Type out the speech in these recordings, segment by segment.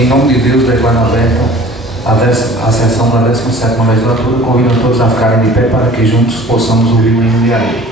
Em nome de Deus, declaro aberta a sessão da 17ª legislatura, convido a todos a ficarem de pé para que juntos possamos ouvir o hino de Areia.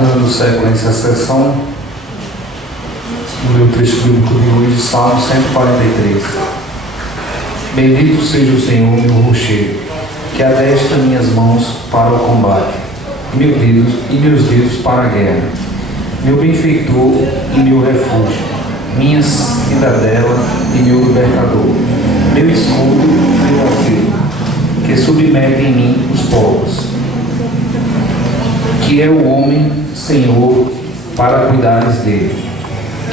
Dando sequência à sessão, o meu texto bíblico de hoje, Salmo 143. Bendito seja o Senhor, meu rochedo, que adestra minhas mãos para o combate, meus dedos para a guerra, meu benfeitor e meu refúgio, minha cidadela e meu libertador, meu escudo e meu auxílio, que submete em mim os povos, que é o homem, Senhor, para cuidares dele,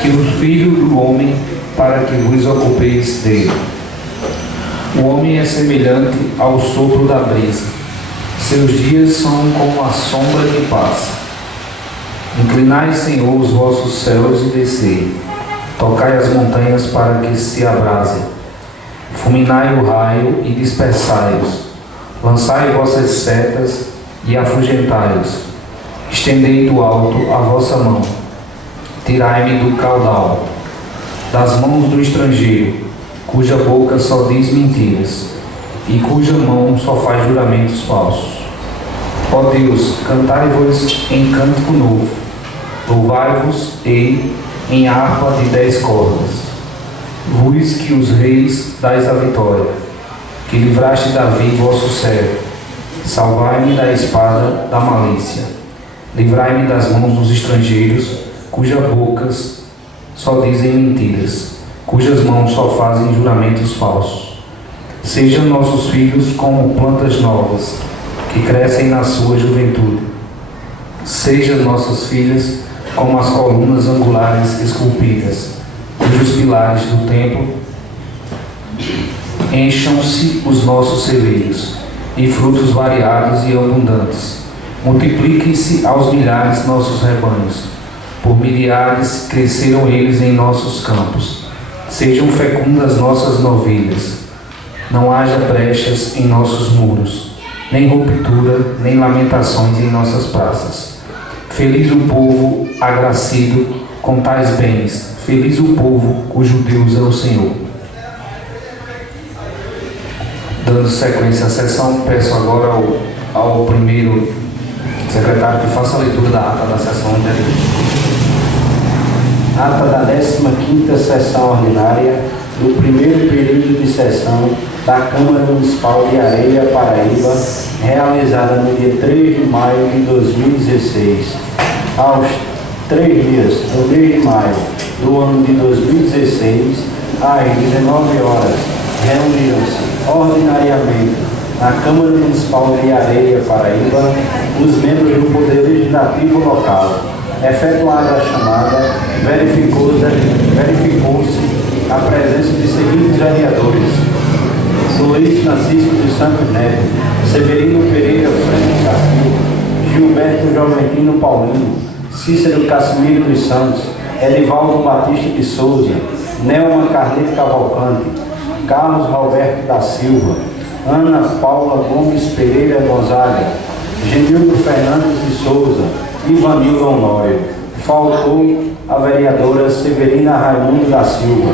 que o filho do homem, para que vos ocupeis dele. O homem é semelhante ao sopro da brisa, seus dias são como a sombra que passa. Inclinai, Senhor, os vossos céus e descei, tocai as montanhas para que se abrasem, fulminai o raio e dispersai-os, lançai vossas setas e afugentai-os. Estendei do alto a vossa mão, tirai-me do caudal, das mãos do estrangeiro, cuja boca só diz mentiras, e cuja mão só faz juramentos falsos. Ó Deus, cantai-vos em cântico novo, louvai-vos em harpa de 10 cordas. Vos que os reis dais a vitória, que livraste Davi vosso servo, salvai-me da espada da malícia. Livrai-me das mãos dos estrangeiros, cujas bocas só dizem mentiras, cujas mãos só fazem juramentos falsos. Sejam nossos filhos como plantas novas, que crescem na sua juventude. Sejam nossas filhas como as colunas angulares esculpidas, cujos pilares do templo encham-se os nossos celeiros, e frutos variados e abundantes. Multipliquem-se aos milhares nossos rebanhos, por milhares cresceram eles em nossos campos. Sejam fecundas nossas novilhas, não haja brechas em nossos muros, nem ruptura, nem lamentações em nossas praças. Feliz o povo agracido com tais bens, feliz o povo cujo Deus é o Senhor. Dando sequência à sessão, peço agora ao primeiro secretário que faça a leitura da ata da sessão anterior. Ata da 15ª sessão ordinária do primeiro período de sessão da Câmara Municipal de Areia, Paraíba, realizada no dia 3 de maio de 2016. Aos 3 dias do mês de maio do ano de 2016, às 19 horas, reuniram-se ordinariamente na Câmara Municipal de Areia, Paraíba, os membros do Poder Legislativo local. Efetuada a chamada, verificou-se a presença de seguintes vereadores: Luiz Francisco dos Santos Neto, Severino Pereira Franco da Silva, Gilberto Joventino Paulino, Cícero Cassimiro dos Santos, Edivaldo Batista de Souza, Nelma Carneiro Cavalcante, Carlos Roberto da Silva, Ana Paula Gomes Pereira Gonzaga, Genildo Fernandes de Souza, Ivanildo Honório. Faltou a vereadora Severina Raimundo da Silva.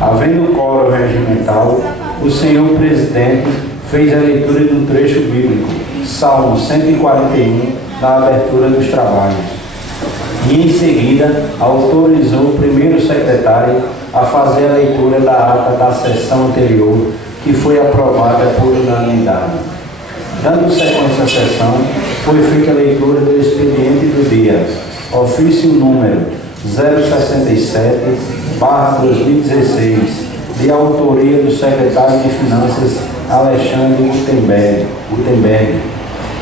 Havendo quórum regimental, o senhor presidente fez a leitura do trecho bíblico, Salmo 141, na abertura dos trabalhos. E em seguida autorizou o primeiro secretário a fazer a leitura da ata da sessão anterior, que foi aprovada por unanimidade. Dando sequência à sessão, foi feita a leitura do expediente do dia, ofício número 067/2016, de autoria do secretário de Finanças Alexandre Gutenberg,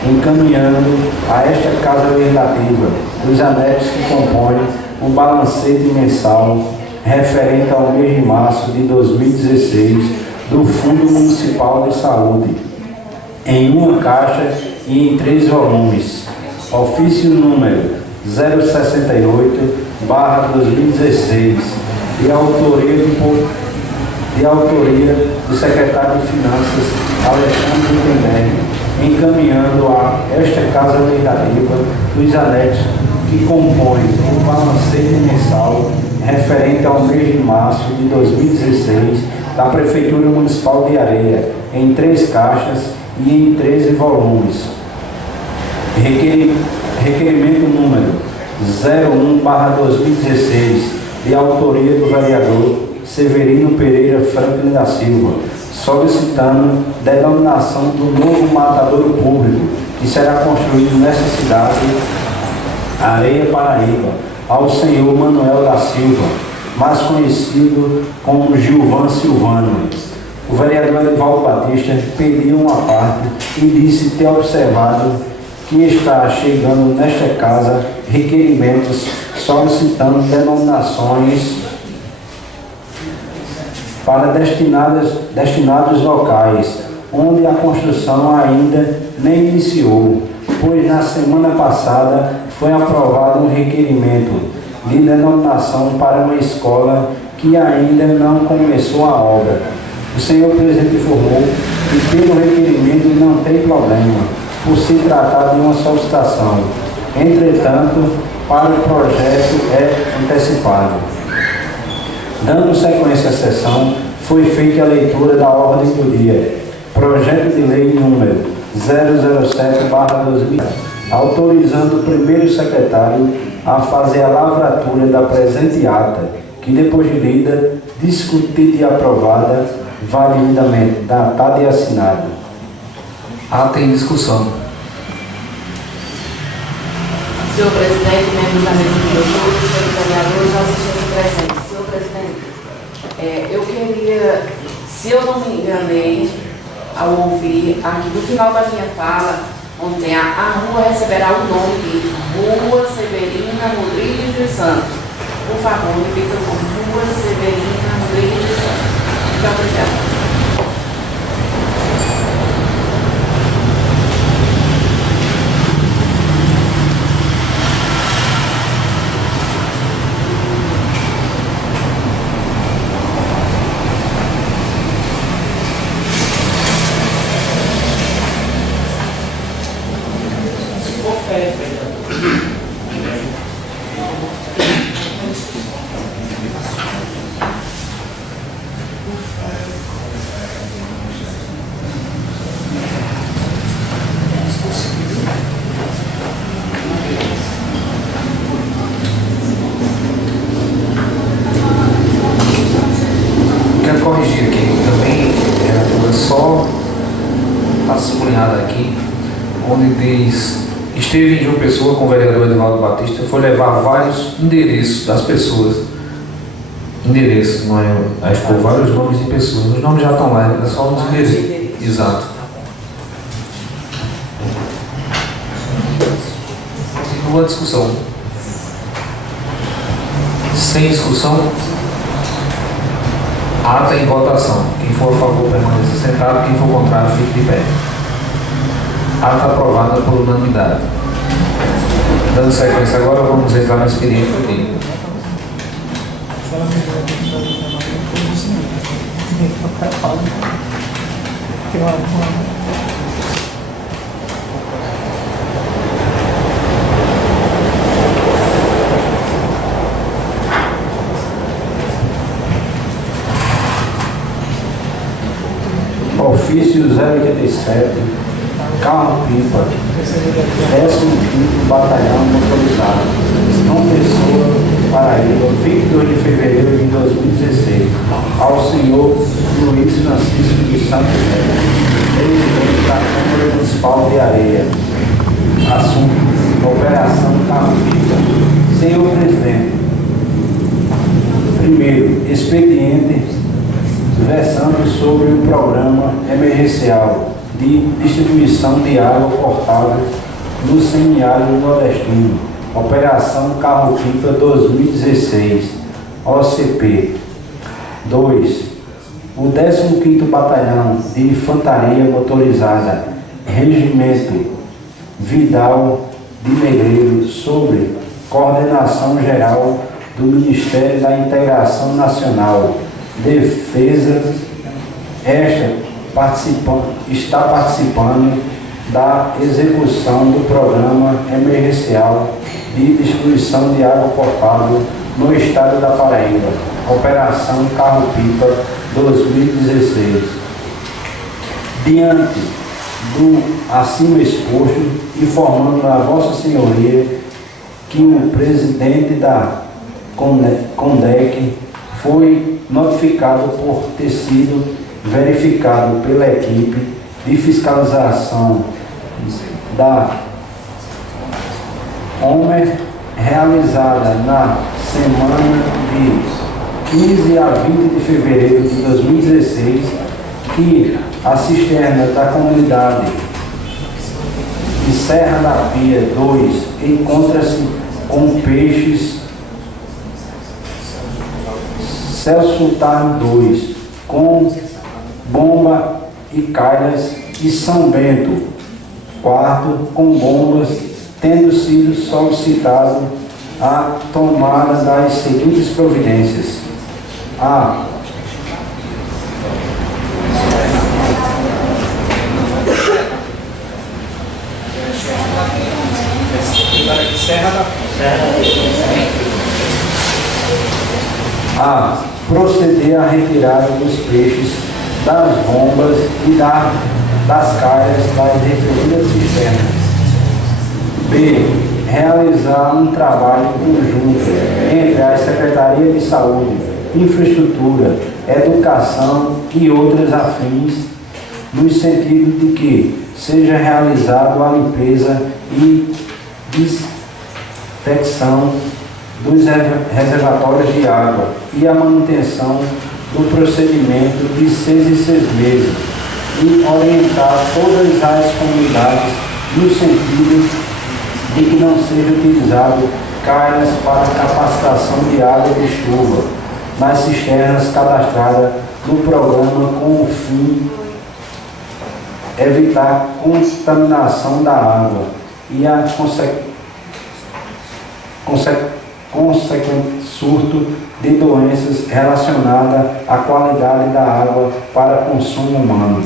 encaminhando a esta Casa Legislativa os anexos que compõem o balancete mensal referente ao mês de março de 2016 do Fundo Municipal de Saúde, em uma caixa e em 3 volumes. Ofício número 068/2016, de autoria do secretário de Finanças Alexandre Gutenberg, encaminhando a esta Casa Legislativa os anexos que compõem o balancete mensal referente ao mês de março de 2016 da Prefeitura Municipal de Areia, em 3 caixas e em 13 volumes. Requerimento número 01/2016, de autoria do vereador Severino Pereira Franco da Silva, solicitando denominação do novo matadouro público que será construído nessa cidade, Areia, Paraíba, ao senhor Manuel da Silva, mais conhecido como Gilvan Silvano. O vereador Edivaldo Batista pediu uma parte e disse ter observado que está chegando nesta casa requerimentos solicitando denominações para destinados locais, onde a construção ainda nem iniciou, pois na semana passada foi aprovado um requerimento de denominação para uma escola que ainda não começou a obra. O senhor presidente informou que pelo requerimento não tem problema, por se tratar de uma solicitação. Entretanto, para o projeto é antecipado. Dando sequência à sessão, foi feita a leitura da ordem do dia. Projeto de lei número 007/2000, autorizando o primeiro secretário a fazer a lavratura da presente ata, que depois de lida, discutida e aprovada, vai devidamente datada e assinada. Ata em discussão. Senhor presidente, membros da mesa diretora, senhores vereadores, assistentes presentes. Senhor presidente, eu queria, se eu não me enganei, ao ouvir aqui do final da minha fala, onde tem a rua receberá o nome de Rua Severina Rodrigues de Santos. Por favor, repita como Rua Severina Rodrigues de Santos. Muito obrigada. só está sublinhado aqui, onde diz: esteve em João Pessoa com o vereador Edivaldo Batista, foi levar vários endereços das pessoas. Endereços, não é? Aí ficou vários nomes de pessoas. Os nomes já estão lá, é só os endereços. Exato. Continua a discussão. Sem discussão, ata em votação. Quem for a favor permaneça sentado, quem for contrário fique de pé. Ata aprovada por unanimidade. Dando sequência agora, vamos entrar no expediente do dia. Ofício 087, carro-pipa, 15º Batalhão Motorizado, João Pessoa, Paraíba, 22 de fevereiro de 2016, ao senhor Luiz Francisco de Santos Neto, presidente da Câmara Municipal de Areia. Assunto: Operação Carro-pipa. Senhor presidente, primeiro, expediente versando sobre o programa emergencial de distribuição de água potável no semiárido nordestino, Operação Carro-pipa 2016, OCP. 2. O 15º Batalhão de Infantaria Motorizada, Regimento Vidal de Negreiro, sobre coordenação geral do Ministério da Integração Nacional, Defesa, está participando da execução do programa emergencial de distribuição de água potável no estado da Paraíba, Operação Carro-pipa 2016. Diante do acima exposto, informando a Vossa Senhoria que o presidente da CONDEC foi notificado por ter sido verificado pela equipe de fiscalização da OMER, realizada na semana de 15 a 20 de fevereiro de 2016, que a cisterna da comunidade de Serra da Pia 2 encontra-se com peixes Celso Sultano 2, com bomba e calhas, e São Bento 4, com bombas, tendo sido solicitado a tomada das seguintes providências: a proceder à retirada dos peixes das bombas e das calhas das referidas cisternas. B. Realizar um trabalho conjunto entre a Secretaria de Saúde, Infraestrutura, Educação e outras afins, no sentido de que seja realizada a limpeza e desinfecção dos reservatórios de água e a manutenção do procedimento de 6 em 6 meses, e orientar todas as comunidades no sentido de que não seja utilizado calhas para capacitação de água de chuva nas cisternas cadastradas no programa, com o fim de evitar contaminação da água e a consequente surto de doenças relacionadas à qualidade da água para consumo humano.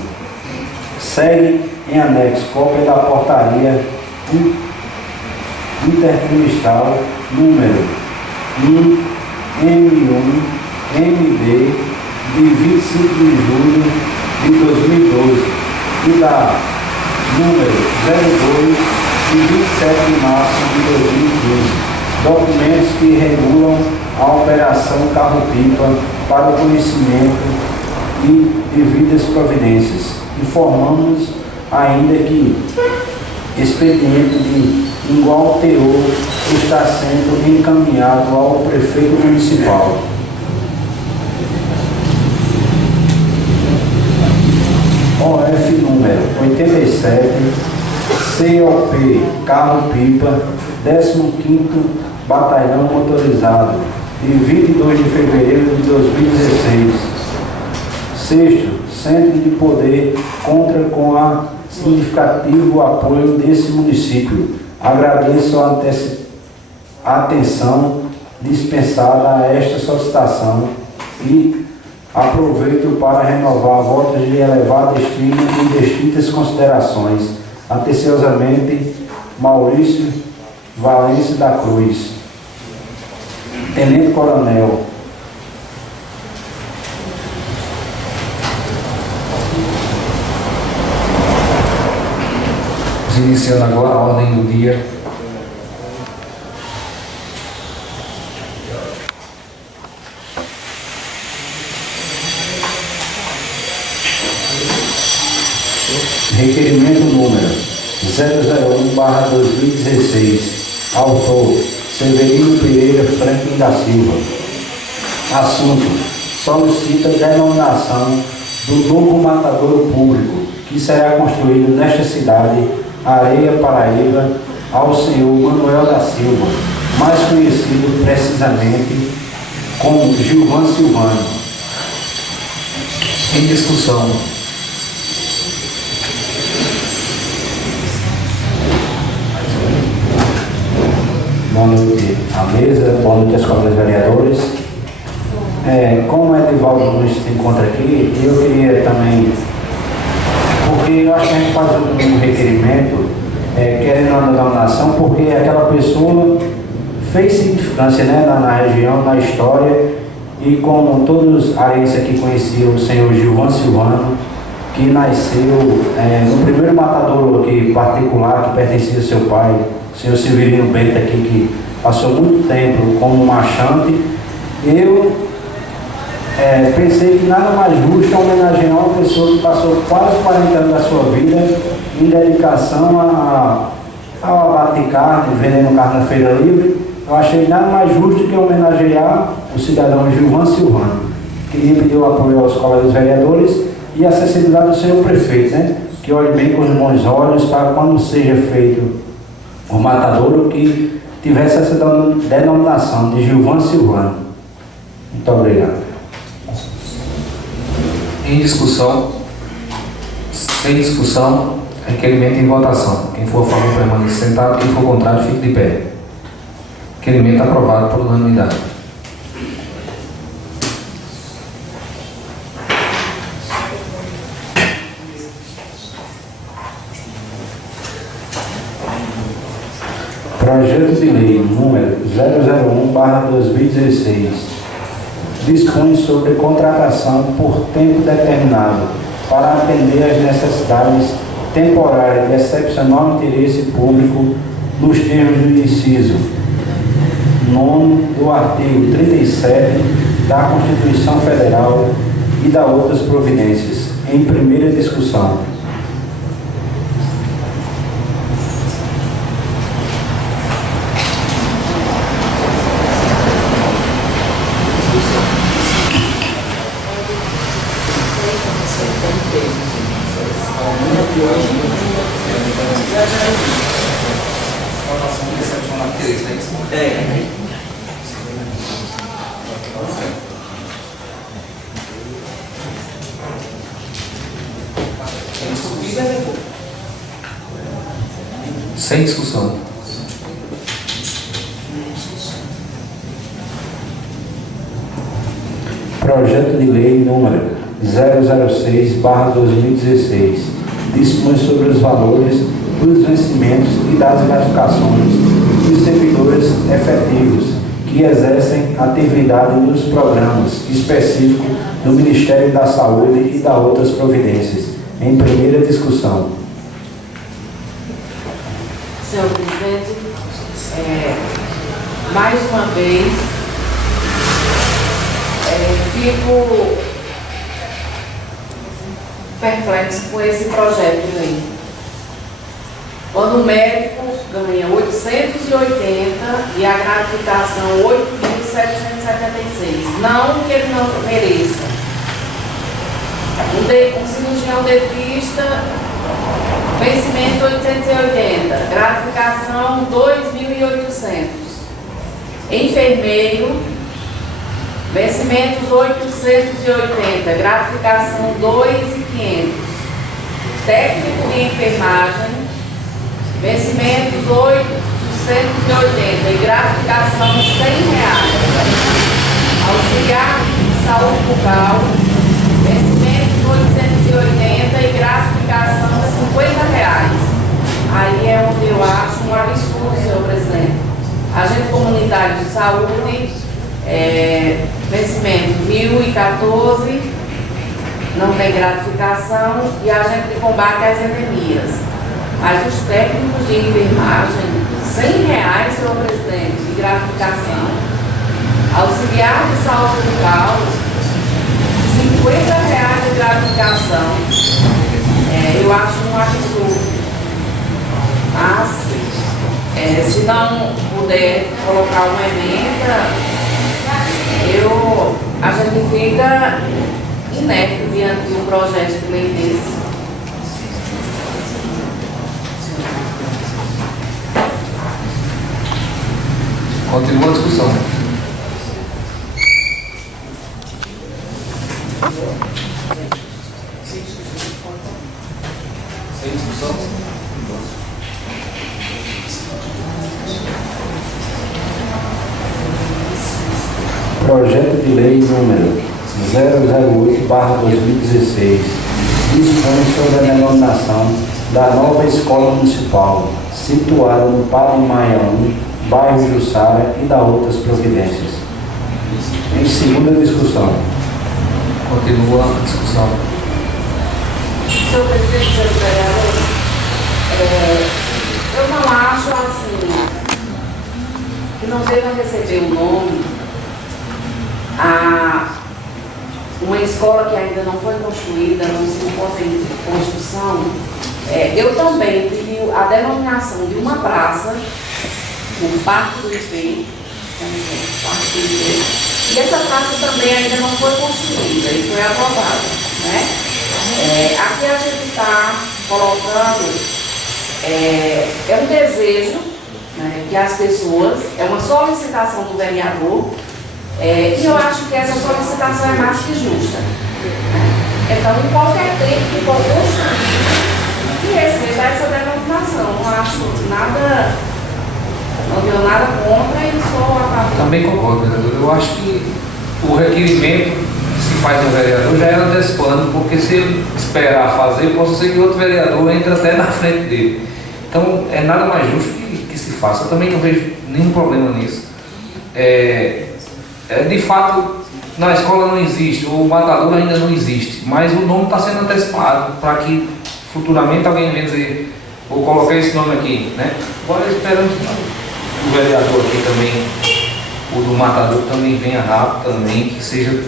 Segue em anexo cópia da portaria intertrimestral número IM1-MD de 25 de julho de 2012 e da número 02 de 27 de março de 2015. Documentos que regulam a operação Carro-pipa para o conhecimento e devidas providências. Informamos ainda que expediente de igual teor está sendo encaminhado ao prefeito municipal. OF número 87, COP Carro Pipa, 15º Batalhão Motorizado, de 22 de fevereiro de 2016. Sexto, Centro de Poder conta com a significativo apoio desse município. Agradeço a atenção dispensada a esta solicitação e aproveito para renovar votos de elevada estima e distintas considerações. Atenciosamente, Maurício Valência da Cruz, Tenente Coronel. Iniciando agora a ordem do dia. Requerimento número 001/2016. Autor: Severino Pereira Franklin da Silva. Assunto: solicita denominação do novo matadouro público que será construído nesta cidade, Areia, Paraíba, ao senhor Manuel da Silva, mais conhecido precisamente como Gilvan Silvano. Em discussão. Boa noite à mesa, boa noite aos colegas vereadores. Como o Edivaldo Nunes se encontra aqui, eu queria também, porque eu acho que a gente faz um requerimento querendo uma denominação, porque aquela pessoa fez significância, né, na região, na história, e como todos areienses aqui conheciam o senhor Gilvan Silvano, que nasceu no primeiro matadouro aqui particular que pertencia ao seu pai, o senhor Severino Bento aqui, que passou muito tempo como machante. Eu pensei que nada mais justo homenagear uma pessoa que passou quase 40 anos da sua vida em dedicação a abate carne, vendendo carne na feira livre. Eu achei nada mais justo que homenagear o cidadão Gilvan Silvano. Queria pedir o apoio aos colegas vereadores e a acessibilidade do senhor prefeito, né? Que olhe bem com os bons olhos para quando seja feito o matadouro que tivesse essa denominação de Gilvan Silvano. Muito obrigado. Em discussão. Sem discussão, requerimento em votação. Quem for a favor permaneça sentado, quem for contrário fique de pé. Requerimento aprovado por unanimidade. Projeto de Lei número 001/2016 dispõe sobre contratação por tempo determinado para atender às necessidades temporárias de excepcional interesse público nos termos do inciso 9 do artigo 37 da Constituição Federal e da outras providências. Em primeira discussão. Sem discussão. Projeto de Lei número 006/2016 dispõe sobre os valores dos vencimentos e das gratificações dos servidores efetivos que exercem atividade nos programas específicos do Ministério da Saúde e das outras providências. Em primeira discussão. Senhor presidente, mais uma vez, fico perplexo com esse projeto de lei. Quando o médico ganha 880 e a gratificação 8.776. Não que ele não mereça. Um cirurgião dentista, vencimento 880, gratificação 2.800. Enfermeiro, vencimentos 880, gratificação 2.500. Técnico de enfermagem, vencimentos 880 e gratificação R$100. Auxiliar de saúde bucal, vencimentos 880 e gratificação R$50. Aí é onde eu acho um absurdo, senhor presidente. Agente comunitário de saúde, vencimento 1.014, não tem gratificação, e agente de combate às endemias. Mas os técnicos de enfermagem, R$100, senhor presidente, de gratificação. Auxiliar de saúde bucal, R$50 de gratificação. Eu acho um absurdo. Mas, se não puder colocar uma emenda, a gente fica inepto diante de um projeto de lei desse. Continua a discussão. Sem discussão? Projeto de lei número 008/2016 dispõe sobre a denominação da nova escola municipal, situada no Padre Maia 1, bairro Jussara, e da outras providências. Em segunda discussão. Continua a discussão. Senhor presidente, senhor vereador, eu não acho assim que não deva receber o nome a uma escola que ainda não foi construída, não se encontra em construção. Eu também pedi a denominação de uma praça, o Parque do IP, e essa praça também ainda não foi construída e foi aprovada, né? Aqui a gente está colocando, um desejo, né, que as pessoas, é uma solicitação do vereador, e eu acho que essa solicitação é mais que justa. Então, em qualquer tempo que for construído, e respeitar essa denominação, não acho nada, não deu nada contra e sou a favor. Também concordo, vereador. Eu acho que o requerimento que se faz no vereador já era antecipando, porque se ele esperar fazer, pode ser que outro vereador entre até na frente dele. Então, é nada mais justo que se faça. Eu também não vejo nenhum problema nisso. De fato, na escola não existe, o matador ainda não existe, mas o nome está sendo antecipado para que futuramente alguém venha dizer, vou colocar esse nome aqui, né? Agora esperamos que o vereador aqui também, o do matador também venha rápido também, que seja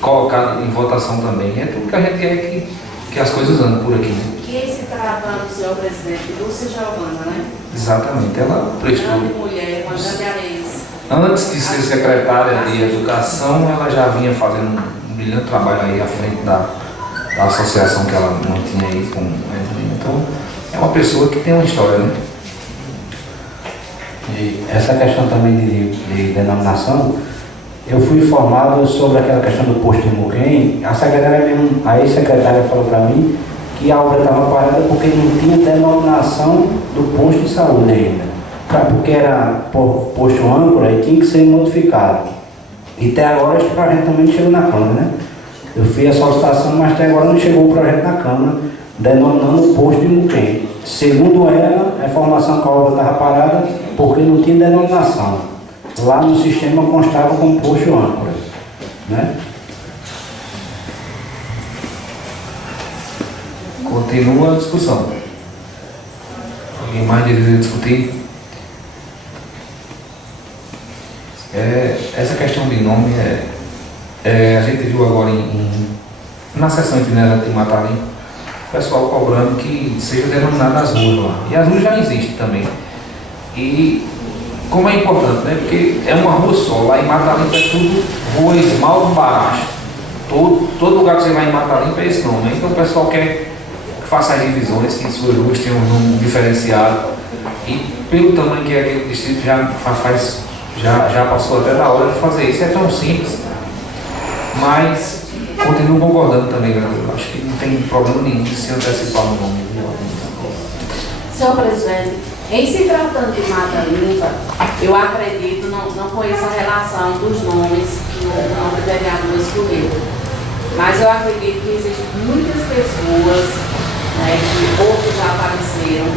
colocado em votação também. É tudo que a gente quer que as coisas andem por aqui, né? Quem se tratando, senhor presidente, Lúcia Giovana, né? Exatamente, ela prestou. Grande mulher, uma grande areia. Antes de ser secretária de Educação, ela já vinha fazendo um brilhante trabalho aí à frente da associação que ela mantinha aí com a. Então, é uma pessoa que tem uma história, né? E essa questão também de denominação, eu fui informado sobre aquela questão do posto de Muquem. A ex-secretária falou para mim que a obra estava parada porque não tinha denominação do posto de saúde ainda. Porque era posto âncora e tinha que ser modificado. E até agora esse projeto também não chegou na Câmara, né? Eu fiz a solicitação, mas até agora não chegou o projeto na Câmara, denominando o posto de Muquem. Segundo ela, a informação que a obra estava parada porque não tinha denominação. Lá no sistema constava como posto âncora, né? Continua a discussão. Alguém mais deseja discutir? Essa questão de nome a gente viu agora na seção itinerante de Mata Limpa, o pessoal cobrando que seja denominado as ruas lá. E as ruas já existem também. E como é importante, né? Porque é uma rua só, lá em Mata Limpa é tudo rua Esmaldo Baracho. Todo lugar que você vai em Mata Limpa é esse nome, né? Então o pessoal quer que faça as divisões, que suas ruas tenham um nome diferenciado. E pelo tamanho que é aquele distrito, já passou até da hora de fazer isso. É tão simples, mas continuo concordando também, né? Acho que não tem problema nenhum de se antecipar no nome. Senhor presidente, em se tratando de Mata Limpa, eu acredito, não conheço a relação dos nomes que o nome vereador escolheu, mas eu acredito que existem muitas pessoas, né, que outros já apareceram,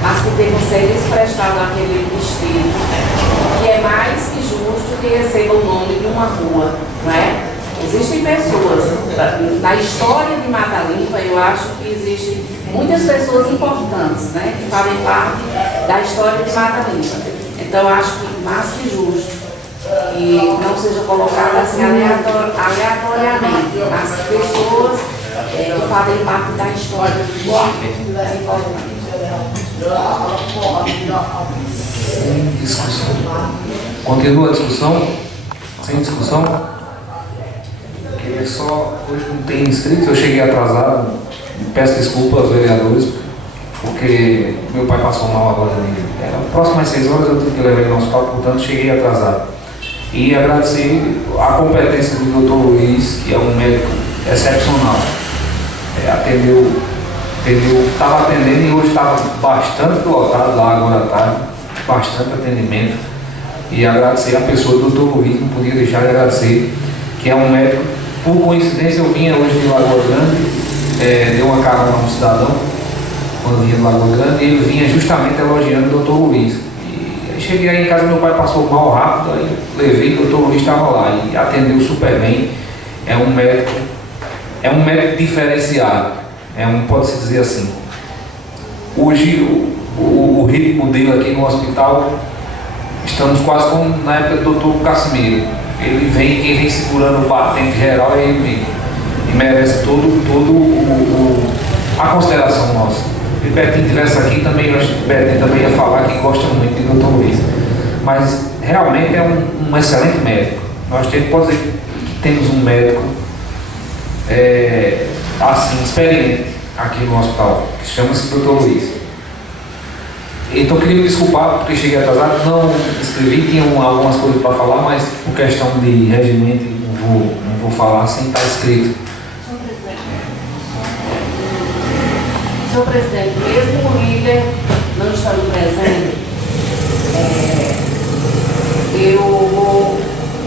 mas que têm serviço prestado àquele distrito, que é mais que justo que receba o nome de uma rua, não é? Existem pessoas, na história de Mata Limpa, eu acho que existem muitas pessoas importantes, né, que fazem parte da história de Mata Limpa. Então, eu acho que mais que justo que não seja colocado assim aleatoriamente, mas que pessoas que fazem parte da história é importante. Sem discussão. Continua a discussão? Sem discussão? Porque só hoje não tem inscritos, eu cheguei atrasado. Peço desculpa aos vereadores, porque meu pai passou mal agora. Próximas 6 horas eu tive que levar ele no hospital, portanto cheguei atrasado. E agradecer a competência do Dr. Luiz, que é um médico excepcional. Estava atendendo e hoje estava bastante lotado lá agora à tarde, bastante atendimento. E agradecer a pessoa do Dr. Luiz, não podia deixar de agradecer, que é um médico. Por coincidência eu vinha hoje de Lagoa Grande, deu uma carona a um cidadão, quando vinha de Lagoa Grande, e ele vinha justamente elogiando o Dr. Luiz. E aí cheguei aí em casa, meu pai passou mal rápido, aí levei, o Dr. Luiz estava lá e atendeu super bem. É um médico diferenciado, pode-se dizer assim. Hoje o ritmo dele aqui no hospital, estamos quase como na época do Dr. Casimiro. Quem vem segurando o batente geral é ele mesmo. E merece a consideração nossa. Se o Betinho estivesse aqui também, eu acho que o Betinho também ia falar que gosta muito de Dr. Luiz. Mas realmente é um excelente médico. Nós pode dizer que temos um médico assim, experiente aqui no hospital, que chama-se Dr. Luiz. Então queria me desculpar porque cheguei atrasado, não escrevi, tinha algumas coisas para falar, mas por questão de regimento não vou falar sem estar escrito. Senhor presidente, mesmo o líder não estando presente, eu vou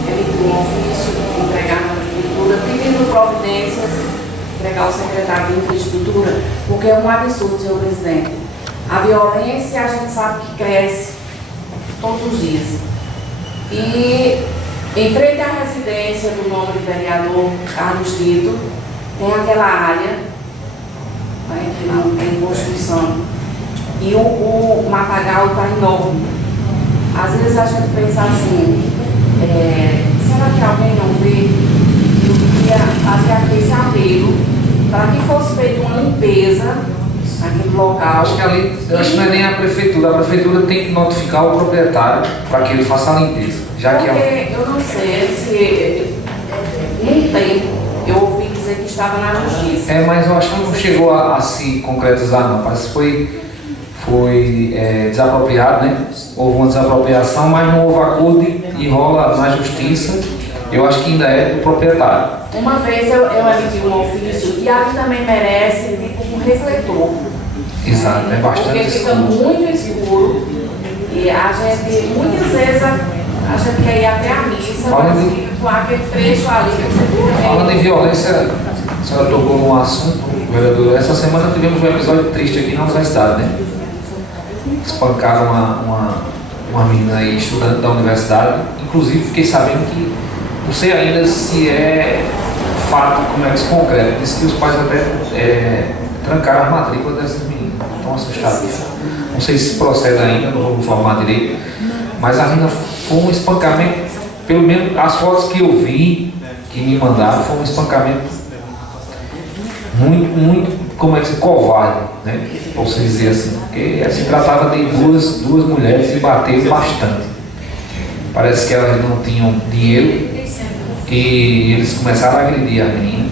emitir um ofício, entregar na prefeitura, pedindo providências, entregar ao secretário de infraestrutura, porque é um absurdo, senhor presidente. A violência a gente sabe que cresce todos os dias. E em frente à residência do nobre vereador Carlos Tito, tem aquela área, né, que não tem construção. E o matagal está enorme. Às vezes a gente pensa assim, será que alguém não vê? Eu queria fazer aqui esse apelo para que fosse feita uma limpeza naquele local. Acho que não é nem a prefeitura tem que notificar o proprietário para que ele faça a limpeza. Porque eu não sei se um tempo eu ouvi dizer que estava na justiça. Mas eu acho que não chegou a se concretizar não, parece que foi desapropriado, né? Houve uma desapropriação, mas não houve acordo e rola na justiça. Eu acho que ainda é do proprietário. Uma vez eu emiti um ofício e ali também merece um refletor. Exato, é bastante porque fica muito escuro e a gente, muitas vezes, a gente quer ir até a missa, mas com aquele trecho ali que você fica. Falando em violência, a senhora tocou num assunto, vereador. Essa semana tivemos um episódio triste aqui na universidade, né? Espancaram uma menina aí, estudante da universidade. Inclusive, fiquei sabendo que, não sei ainda se é fato, como é que se concreto, disse que os pais até trancaram a matrícula dessas meninas. Estão assustados. Não sei se procede ainda, não vou informar direito, mas a menina foi um espancamento, pelo menos as fotos que eu vi, que me mandaram, foi um espancamento muito, como é que se covarde, né? Ou se dizer assim, porque se tratava de duas mulheres e bateu bastante. Parece que elas não tinham dinheiro e eles começaram a agredir a menina.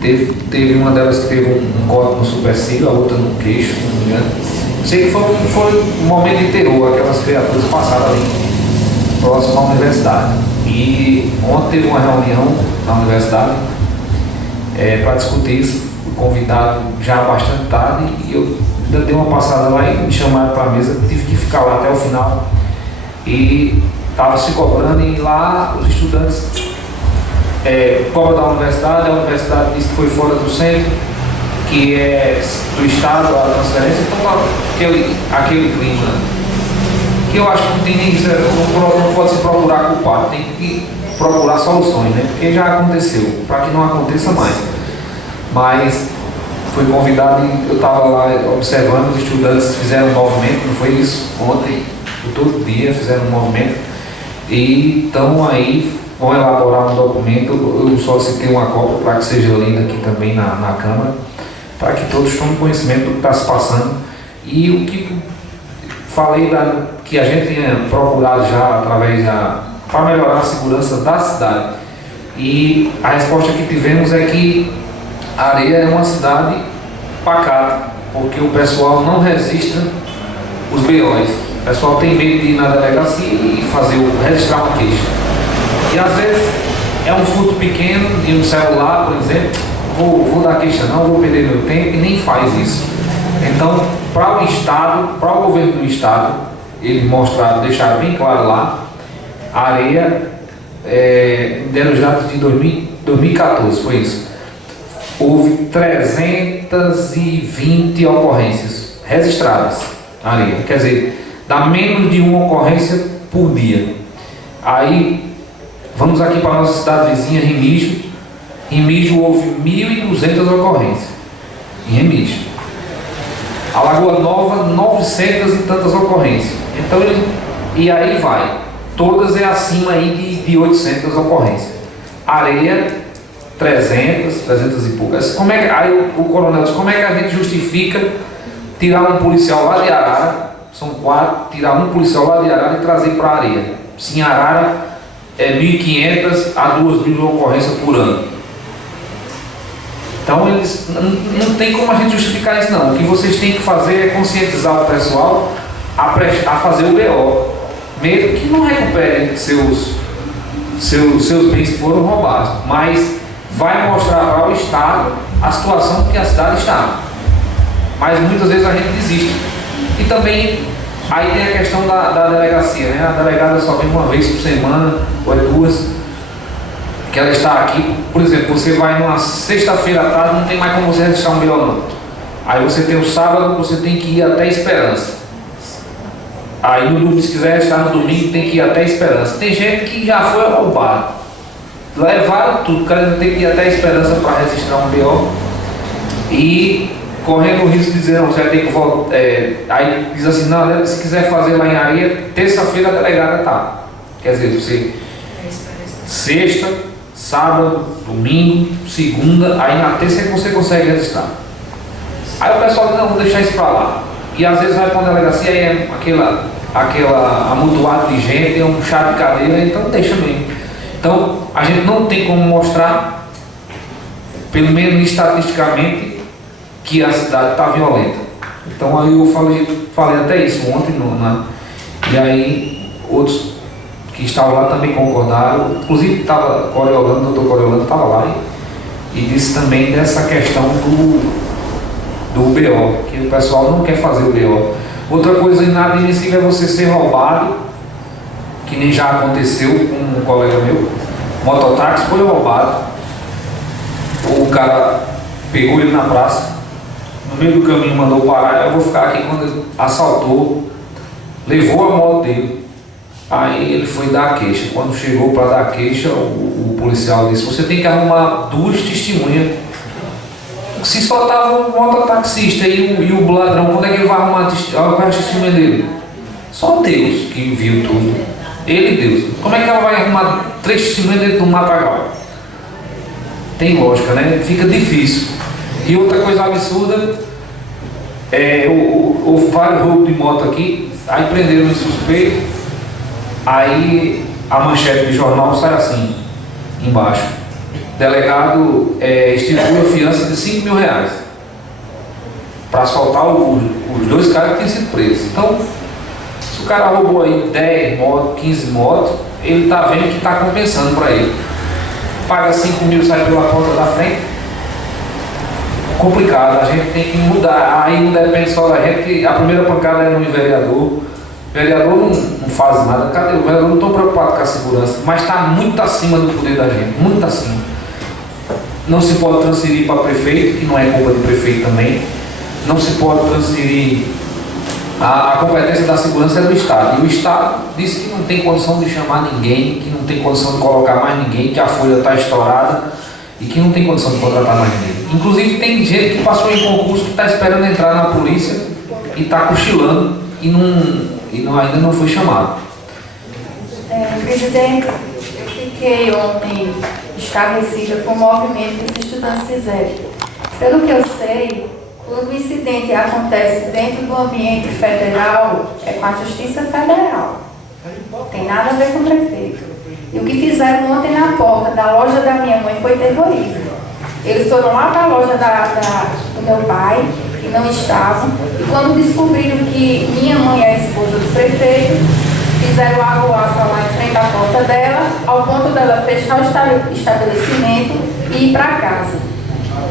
Teve uma delas que teve um corte no supercílio, a outra no queixo, se não me engano. Sei que foi um momento de terror, aquelas criaturas passaram ali próximo à universidade. E ontem teve uma reunião na universidade para discutir isso, fui convidado já bastante tarde e eu ainda dei uma passada lá e me chamaram para a mesa, tive que ficar lá até o final e estava se cobrando e lá os estudantes cobram da universidade, a universidade disse que foi fora do centro, que é do estado a transferência, então aquele clima que eu acho que não tem nem isso, não pode se procurar culpado, tem que procurar soluções, né? Porque já aconteceu, para que não aconteça mais. Mas fui convidado e eu estava lá observando, os estudantes fizeram um movimento, não foi isso? Ontem, todo dia fizeram um movimento e estão aí, vão elaborar um documento, eu só citei uma cópia para que seja lida aqui também na Câmara, para que todos tomem conhecimento do que está se passando e o que falei que a gente tinha procurado já através para melhorar a segurança da cidade. E a resposta que tivemos é que Areia é uma cidade pacata, porque o pessoal não registra os BOs. O pessoal tem medo de ir na delegacia e registrar uma queixa. E às vezes é um furto pequeno de um celular, por exemplo, vou dar queixa não, vou perder meu tempo e nem faz isso. Então, para o Estado, para o governo do Estado, ele deixaram bem claro lá, a Areia, deram os dados de 2014, foi isso. Houve 320 ocorrências registradas na Areia, quer dizer, dá menos de uma ocorrência por dia. Aí, vamos aqui para a nossa cidade vizinha, Remígio. Remígio houve 1.200 ocorrências, em Remígio. A Lagoa Nova, 900 e tantas ocorrências. Então, e aí vai. Todas é acima aí de 800 ocorrências. Areia, 300 e poucas. Aí o coronel disse, como é que a gente justifica tirar um policial lá de Arara, são 4, tirar um policial lá de Arara e trazer para Areia? Se em Arara é 1.500 a 2.000 ocorrências por ano. Então, eles não tem como a gente justificar isso não. O que vocês têm que fazer é conscientizar o pessoal a fazer o BO, mesmo que não recupere seus bens que foram roubados, mas vai mostrar para o Estado a situação que a cidade está. Mas muitas vezes a gente desiste. E também aí tem a questão da delegacia, né? A delegada só vem uma vez por semana ou duas, que ela está aqui. Por exemplo, você vai numa sexta-feira à tarde, não tem mais como você registrar um BO não. Aí você tem o sábado, você tem que ir até Esperança. Aí no domingo, se quiser estar no domingo, tem que ir até Esperança. Tem gente que já foi roubado. Levaram tudo, o cara tem que ir até Esperança para registrar um BO. E correndo o risco de dizer, não, você vai ter que voltar. Aí diz assim, não, se quiser fazer lá em Areia, terça-feira a delegada tá. Quer dizer, você sexta, sábado, domingo, segunda, aí na terça é que você consegue registrar. Aí o pessoal diz, não, vou deixar isso para lá. E às vezes vai para uma delegacia e é aquela amontoado de gente, é um chá de cadeira, então deixa mesmo. Então a gente não tem como mostrar, pelo menos estatisticamente, que a cidade está violenta. Então aí eu falei até isso ontem, e aí outros que estavam lá também concordaram, inclusive estava Coriolano, o doutor Coriolano estava lá e disse também dessa questão do BO, que o pessoal não quer fazer o BO. Outra coisa inadmissível é você ser roubado, que nem já aconteceu com um colega meu. O mototáxi foi roubado, o cara pegou ele na praça, no meio do caminho mandou parar, eu vou ficar aqui. Quando ele assaltou, levou a moto dele, aí ele foi dar a queixa. Quando chegou para dar a queixa, o policial disse, você tem que arrumar 2 testemunhas. Se só estava o mototaxista e o ladrão, quando é que ele vai arrumar a testemunha dele? Só Deus que viu tudo. Ele e Deus. Como é que ela vai arrumar 3 testemunhas dentro do matagal? Tem lógica, né? Fica difícil. E outra coisa absurda, houve vários roubos de moto aqui, aí prenderam um suspeito, aí a manchete do jornal sai assim, embaixo: delegado estipula fiança de R$5.000 para soltar os dois caras que tinham sido presos. Então, se o cara roubou aí 10 motos, 15 motos, ele está vendo que está compensando para ele. Paga 5.000, sai pela porta da frente. Complicado, a gente tem que mudar. Aí não depende só da gente, que a primeira pancada é no vereador. O vereador não faz nada. Cadê? O vereador não está preocupado com a segurança, mas está muito acima do poder da gente, muito acima. Não se pode transferir para prefeito, que não é culpa do prefeito também. Não se pode transferir. A competência da segurança é do Estado. E o Estado disse que não tem condição de chamar ninguém, que não tem condição de colocar mais ninguém, que a folha está estourada e que não tem condição de contratar mais ninguém. Inclusive tem gente que passou em concurso que está esperando entrar na polícia e está cochilando ainda não foi chamado. Presidente, eu fiquei ontem estarrecida com o movimento que os estudantes fizeram. Pelo que eu sei, quando o incidente acontece dentro do ambiente federal, é com a Justiça Federal. Não tem nada a ver com o prefeito. E o que fizeram ontem na porta da loja da minha mãe foi terrorismo. Eles foram lá para a loja do meu pai, que não estavam, e quando descobriram que minha mãe é a esposa do prefeito, fizeram a arruaça lá em frente à porta dela, ao ponto dela fechar o estabelecimento e ir para casa.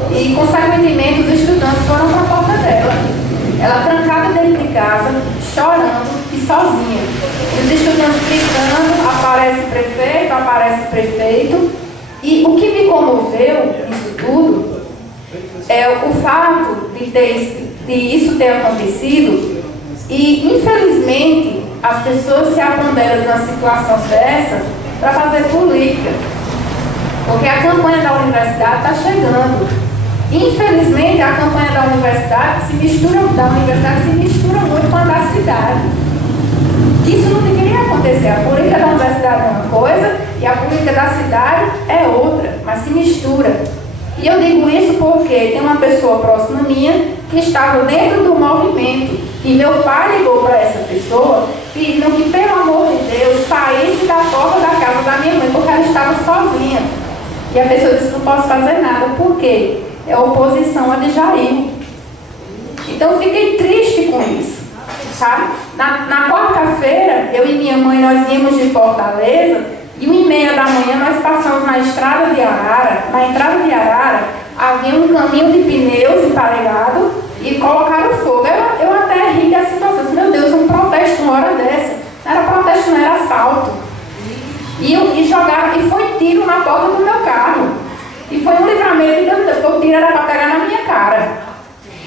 E, consequentemente, os estudantes foram para a porta dela. Ela trancada dentro de casa, chorando e sozinha. Os estudantes gritando, aparece prefeito. E o que me comoveu nisso tudo é o fato de isso ter acontecido e, infelizmente, as pessoas se aponderam numa situação dessa para fazer política. Porque a campanha da universidade está chegando. Infelizmente, a campanha da universidade se mistura muito com a da cidade. Isso não deveria acontecer. A política da universidade é uma coisa e a política da cidade é outra, mas se mistura. E eu digo isso porque tem uma pessoa próxima minha que estava dentro do movimento e meu pai ligou para essa pessoa pedindo que, pelo amor de Deus, saísse da porta da casa da minha mãe, porque ela estava sozinha. E a pessoa disse: não posso fazer nada. Por quê? É oposição a de Jair. Então eu fiquei triste com isso, sabe? Na quarta-feira, eu e minha mãe, nós íamos de Fortaleza, e 1h30 da manhã nós passamos na estrada de Arara. Na entrada de Arara havia um caminho de pneus emparelhado e colocaram fogo. Eu até ri da situação. Meu Deus, um protesto uma hora dessa. Não era protesto, não era assalto. E jogaram, e foi tiro na porta do meu carro. E foi um livramento, porque o tiro era para pegar na minha cara.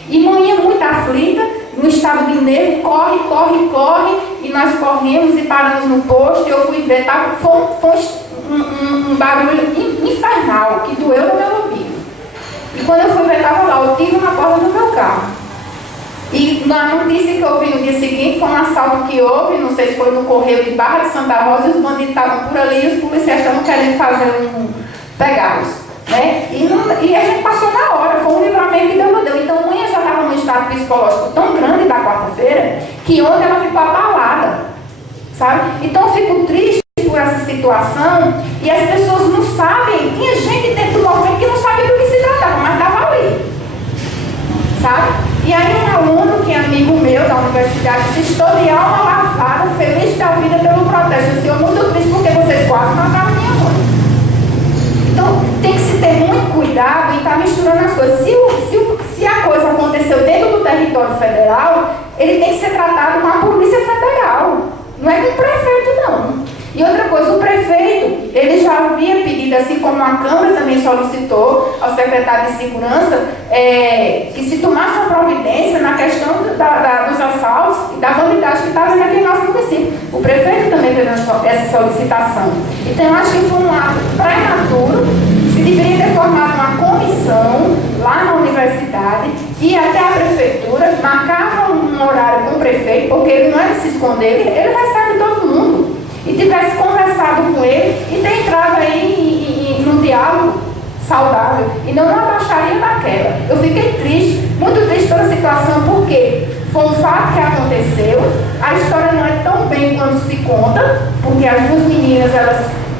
E mãe muito aflita, no estado de nervo, corre, e nós corremos e paramos no posto, e eu fui ver, foi um barulho infernal, que doeu no meu ouvido. E quando eu fui ver, estava lá o tiro na porta do meu carro. E na notícia que eu vi no dia seguinte, foi um assalto que houve, não sei se foi no Correio de Barra de Santa Rosa, e os bandidos estavam por ali, e os policiais estavam querendo pegá-los. Né? E a gente passou na hora, foi um livramento que Deus nos deu. Então, mãe já estava num estado psicológico tão grande da quarta-feira que ontem ela ficou abalada, sabe? Então, eu fico triste por essa situação e as pessoas não sabem. Tinha gente dentro do movimento que não sabia do que se tratava, mas estava ali, sabe? E aí, um aluno que é amigo meu da universidade disse: estou de alma lavada, feliz da vida pelo protesto. Eu disse: eu muito triste porque vocês quase mataram minha mãe. Então, tem que se ter muito cuidado em estar misturando as coisas. Se a coisa aconteceu dentro do território federal, ele tem que ser tratado com a Polícia Federal. Não é com o prefeito, não. E outra coisa, o prefeito, ele já havia pedido, assim como a Câmara também solicitou ao secretário de Segurança, que se tomasse uma providência na questão dos assaltos e da bandidagem que estava aqui em nosso município. O prefeito também fez essa solicitação. Então, eu acho que foi um ato prematuro. Se deveria ter formado uma comissão lá na universidade e até a prefeitura, marcava um horário com o prefeito, porque ele não é de se esconder, ele recebe todo mundo. E tivesse conversado com ele e ter entrado aí num diálogo saudável e não uma baixaria daquela. Eu fiquei triste, muito triste pela situação, porque foi um fato que aconteceu, a história não é tão bem quanto se conta, porque as duas meninas,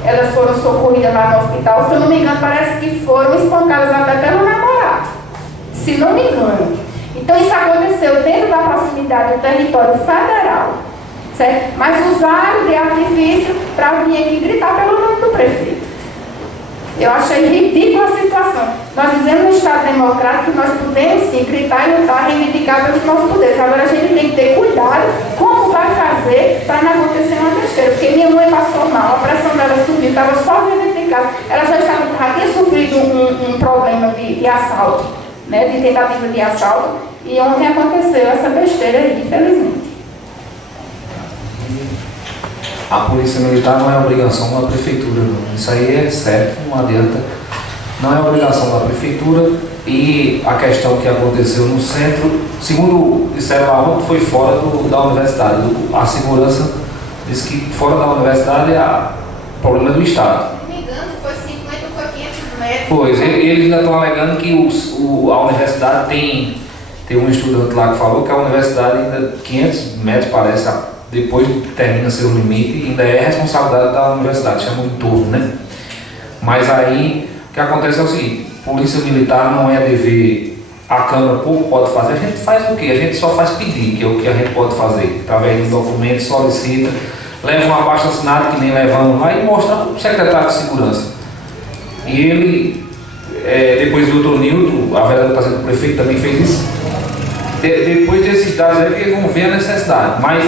elas foram socorridas lá no hospital, se eu não me engano, parece que foram espancadas até pelo namorado, se não me engano. Então isso aconteceu dentro da proximidade do território federal, certo? Mas usaram de artifício para vir aqui gritar pelo nome do prefeito. Eu achei ridícula a situação. Nós vivemos um Estado democrático que nós podemos sim gritar e lutar, reivindicar pelos nossos poderes. Agora a gente tem que ter cuidado como vai fazer para não acontecer uma besteira. Porque minha mãe passou mal, a pressão dela subiu, estava só dentro de casa. Ela já tinha sofrido um problema de assalto, né, de tentativa de assalto. E ontem aconteceu essa besteira aí, infelizmente. A polícia militar não é obrigação da prefeitura, não. Isso aí é certo, não adianta. Não é obrigação da prefeitura, e a questão que aconteceu no centro, segundo disseram lá, foi fora da universidade. A segurança disse que fora da universidade o problema é do Estado. Se não me engano, foi 50 ou foi 500 metros. Pois, eles ainda estão alegando que a universidade tem um estudante lá que falou que a universidade ainda 500 metros parece, depois termina seu limite, ainda é responsabilidade da universidade, chama o entorno, né? Mas aí o que acontece é o seguinte: polícia militar não é dever, a Câmara pouco pode fazer, a gente faz o quê? A gente só faz pedir, que é o que a gente pode fazer, através de documentos, solicita, leva um abaixo assinado que nem levamos lá e mostra o secretário de segurança. E ele, depois do Dr. Nilton, a vereadora do prefeito também fez isso. Depois desses dados aí, eles vão ver a necessidade, mas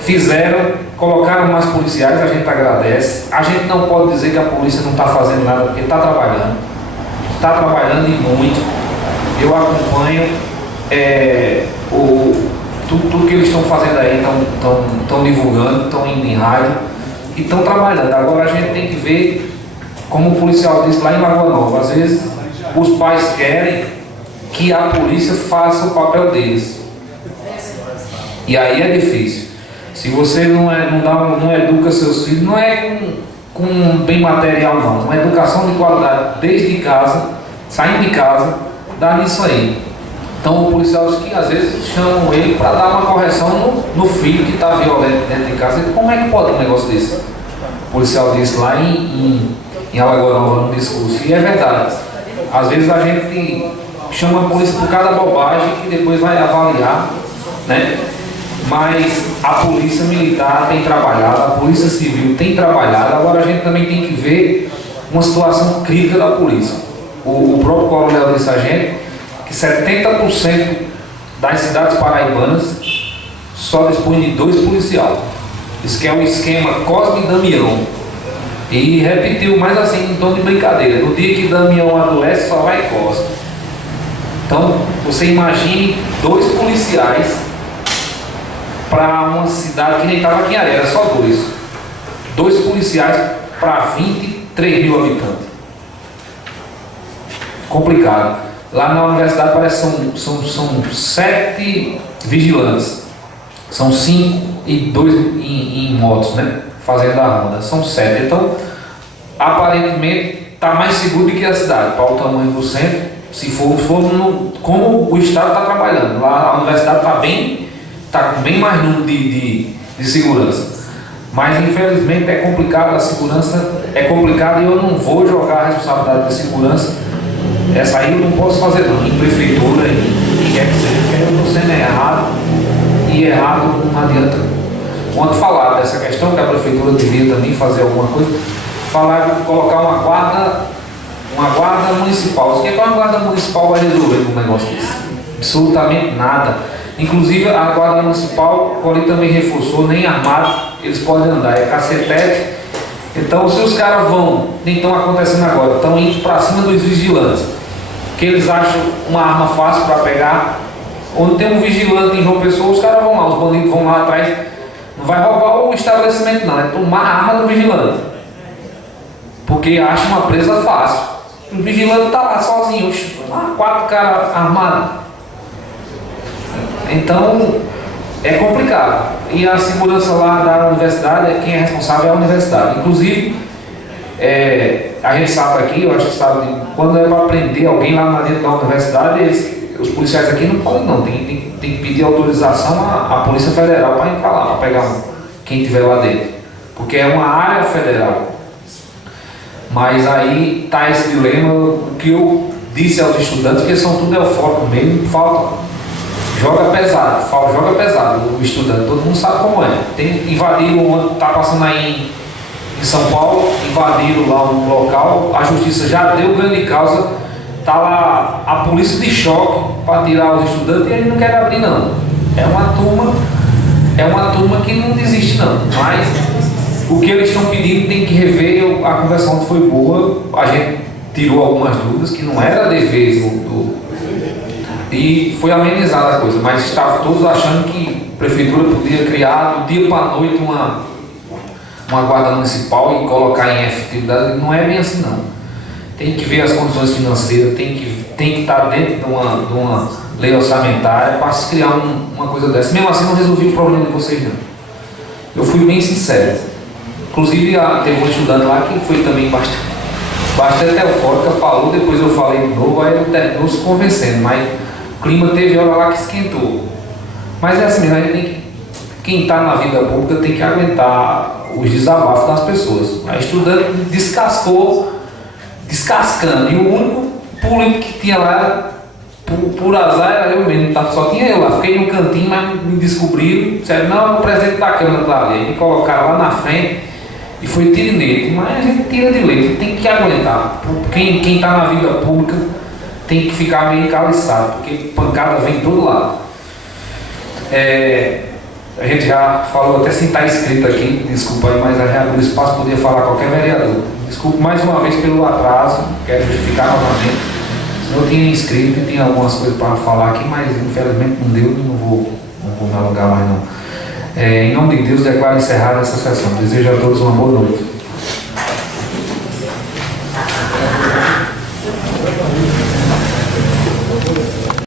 fizeram, colocaram mais policiais, a gente agradece. A gente não pode dizer que a polícia não está fazendo nada, porque está trabalhando e muito. Eu acompanho tudo que eles estão fazendo aí, estão divulgando, estão indo em rádio e estão trabalhando. Agora a gente tem que ver, como o policial disse lá em Lagoa Nova, às vezes os pais querem que a polícia faça o papel deles, e aí é difícil. Se você não educa seus filhos, não é com bem material não, uma educação de qualidade desde casa, saindo de casa, dá nisso aí. Então o policial diz que às vezes chamam ele para dar uma correção no filho que está violento dentro de casa. E como é que pode um negócio desse? O policial disse lá em Alagoas Nova no discurso, e é verdade. Às vezes a gente chama a polícia por cada bobagem que depois vai avaliar, né? Mas a polícia militar tem trabalhado, a polícia civil tem trabalhado. Agora a gente também tem que ver uma situação crítica da polícia. O próprio coronel disse a gente que 70% das cidades paraibanas só dispõe de 2 policiais. Isso que é um esquema Cosme e Damião. E repetiu mais assim, em tom de brincadeira: no dia que Damião adoece, só vai Cosme. Então você imagine 2 policiais para uma cidade que nem estava aqui em Areia, era só 2 policiais para 23 mil habitantes. Complicado. Lá na universidade parece que são 7 vigilantes, são 5 e 2 em motos, né? Fazendo a ronda, são 7. Então aparentemente está mais seguro do que a cidade, para o tamanho do centro. Se for como o Estado está trabalhando, lá a universidade está com bem mais número de segurança. Mas infelizmente é complicado, a segurança é complicada, e eu não vou jogar a responsabilidade de segurança, essa aí eu não posso fazer não, em prefeitura, em quer que seja, porque eu estou sendo errado, e errado não adianta. Quando falar dessa questão que a prefeitura deveria também fazer alguma coisa, colocar uma guarda municipal. O que uma guarda municipal vai resolver um negócio desse? Absolutamente nada. Inclusive a guarda municipal, o Cori também reforçou, nem armado eles podem andar, é cacetete. Então se os caras nem estão acontecendo agora, estão indo para cima dos vigilantes, que eles acham uma arma fácil para pegar. Onde tem um vigilante em João Pessoa, os caras vão lá, os bandidos vão lá atrás, não vai roubar o estabelecimento não, é tomar a arma do vigilante, porque acha uma presa fácil. O vigilante está lá sozinho, 4 caras armados. Então é complicado. E a segurança lá da universidade, quem é responsável é a universidade. Inclusive A gente sabe aqui, eu acho que sabe, quando é para prender alguém lá dentro da universidade, os policiais aqui não podem não, tem que pedir autorização à Polícia Federal para entrar lá, para pegar quem estiver lá dentro, porque é uma área federal. Mas aí está esse dilema, o que eu disse aos estudantes, que eles são tudo eufóricos mesmo, joga pesado o estudante, todo mundo sabe como é. Invadiram, está passando aí em São Paulo, invadiram lá um local, a justiça já deu grande causa, está lá a polícia de choque para tirar os estudantes e eles não querem abrir não. É uma turma que não desiste não, mas o que eles estão pedindo tem que rever. A conversa ontem foi boa, a gente tirou algumas dúvidas que não era dever e foi amenizada a coisa, mas estavam todos achando que a prefeitura podia criar do dia para a noite uma guarda municipal e colocar em efetividade. Não é bem assim não. Tem que ver as condições financeiras, tem que estar dentro de uma lei orçamentária para se criar uma coisa dessa. Mesmo assim não resolvi o problema de vocês não. Eu fui bem sincero. Inclusive teve um estudante lá que foi também bastante eufórica, falou, depois eu falei de novo, aí ele terminou se convencendo, mas o clima teve hora lá que esquentou. Mas é assim mesmo, quem está na vida pública tem que aguentar os desabafos das pessoas. A estudante descascando, e o único político que tinha lá, por azar, era eu mesmo, só tinha eu lá. Fiquei no cantinho, mas me descobriram, disseram, não, o presidente da Câmara está ali. Me colocaram lá na frente e foi tiro nele. Mas a gente tira de leite, tem que aguentar. Quem está na vida pública tem que ficar meio encaliçado, porque pancada vem de todo lado. A gente já falou, até sem estar escrito aqui, desculpa aí, mas a regra do espaço podia falar qualquer vereador. Desculpe mais uma vez pelo atraso, quero justificar novamente. Eu tinha inscrito e tinha algumas coisas para falar aqui, mas infelizmente não deu, não vou me alongar mais não. Em nome de Deus, declaro encerrada essa sessão. Desejo a todos uma boa noite.